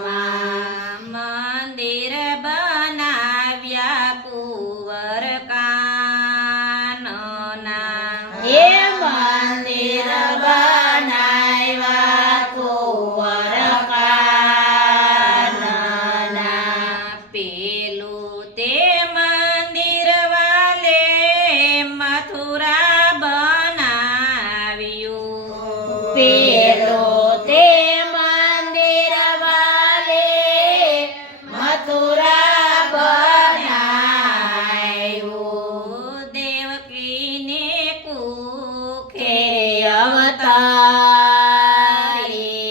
પડાત્મલકમાં મંદિર બનાવ્યા કુંવર કાનના એ મંદિર બનાવ્યા કુંવર કાનના પેલું તે મંદિર વાલે મથુરા બનાવ્યું પેલો તે મંદિર વાલે મથુરા બનાવ્યું દેવકીને કુખે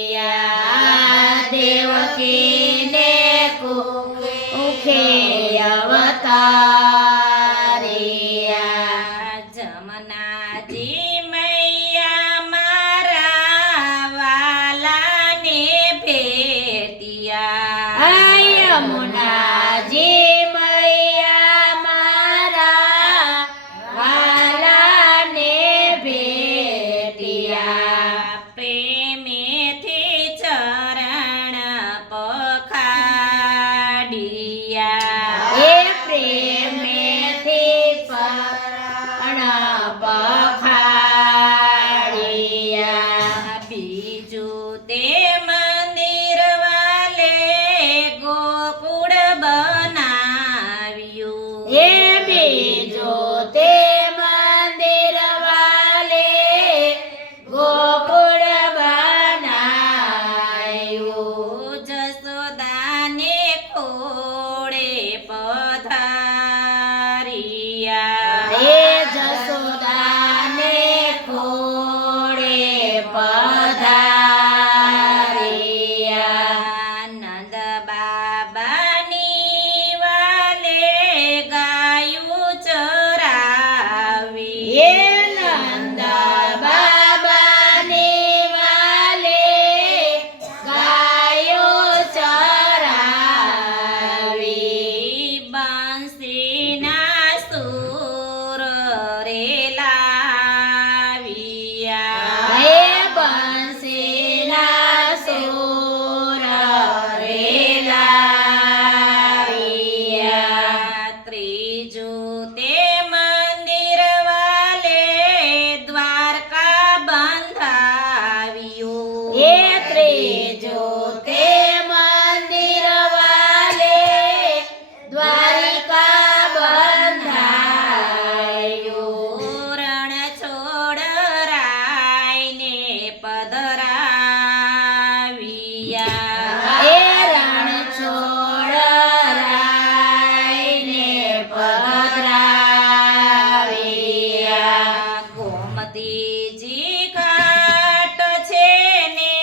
અવતારિયા દેવકીને કુખે અવતારિયા જમનાજી મૈયા મારા વાલાને ભેટિયા યમુનાજી મૈયા મારા વાલાને ભેટિયા પ્રેમેથી ચરણ પખાડિયા એ પ્રેમેથી પણ પખાડિયા બીજું તે મંદિર વાલે ગોકુળ બનાવ્યું એ બીજો તે મંદિર વાલે ગોકુળ બનાવ્યું જસોદાને ખોળે પધારિયા એ જસોદાને ખોળે પધારિયા નંદ બાબાની વાલે ગાયું ચરાવી એ નંદ બાબાની વાલે ગાયો ચરાવી બંસીના સૂર રે લાવ્યા હે બંસીના સૂર રે લાવ્યા ત્રીજું તે મંદિર વાલે દ્વારકા બંધાવ્યું એ ત્રીજો તે મંદિર વાલે દ્વારિકા બંધાયું રણ છોડ રાયને પધરાવ્યા એ રણછોડ રાયને પધરાવ્યા ગોમતીજી ઘાટ છે ને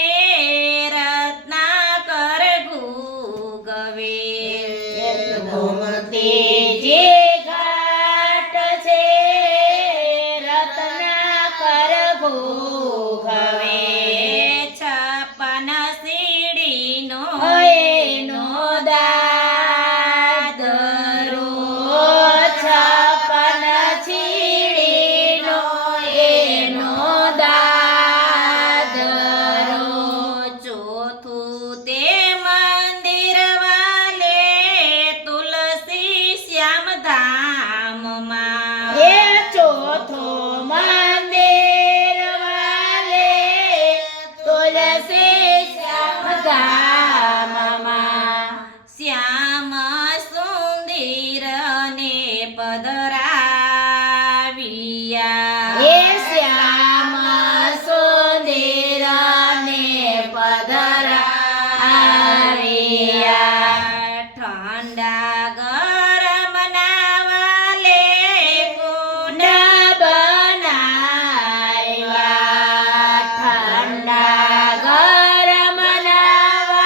રત્નાકર ગુગવે ગોમતીજી ઘાટ છે રત્નાકર ભૂખવે છપ્પન સીડીનો એનો દાદરો છપ્પન છીડીનો એનો દાદરો ચોથું તે મંદિર વાલે તુલસી શ્યામ ધામમાં એ ચોથો મંદિર વાલે તુલસી શ્યામ ધામમાં શ્યામ સુંદરને પધરાવ્યા એ શ્યામ સુંદરને પધરાવ્યા ઠંડા ગરમ નાવાલે કુંડ બનાવ્યા ઠંડા ગરમ નાવા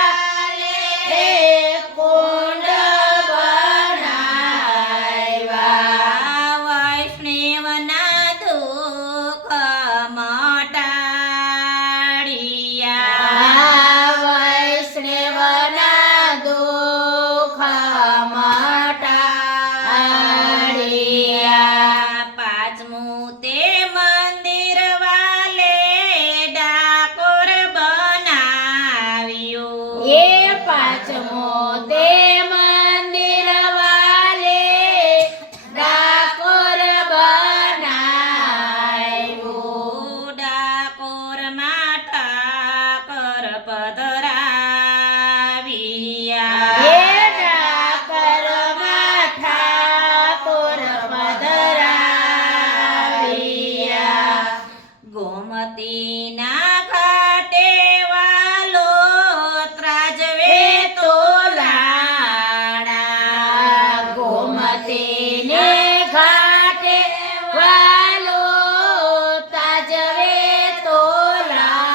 દેશમાં ઠાકર પધરાવ્યા હે ઠાકરમાં ઠાકોર પધરાવ્યા. ગોમતીના ઘાટે વાલો ત્રાજવે તો તોલાણા ગોમતીને ઘાટે વાલો તાજવે તોલાણા.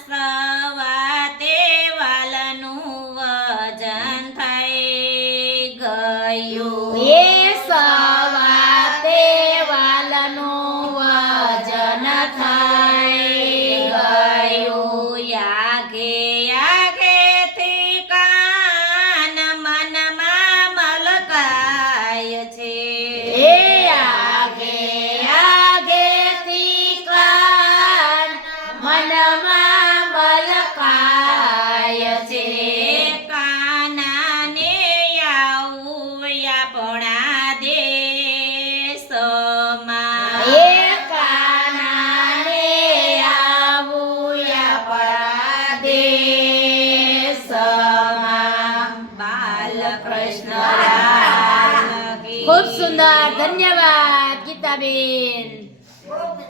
સવાતે વાલનું વજન થઈ ગયું એ સવાતે વાલનું વજન થઈ ગયું. યાગે યાગેથી કાન મનમાં મલકાય છે એ આગે આગેથી કાન મનમાં મલકાય છે. કાનાને આવું આપણા દેશમાં એ કાનાને આવું આપણા દેશમાં. બાલકૃષ્ણ લાલ કી ખૂબ સુંદર. ધન્યવાદ ગીતાબેન.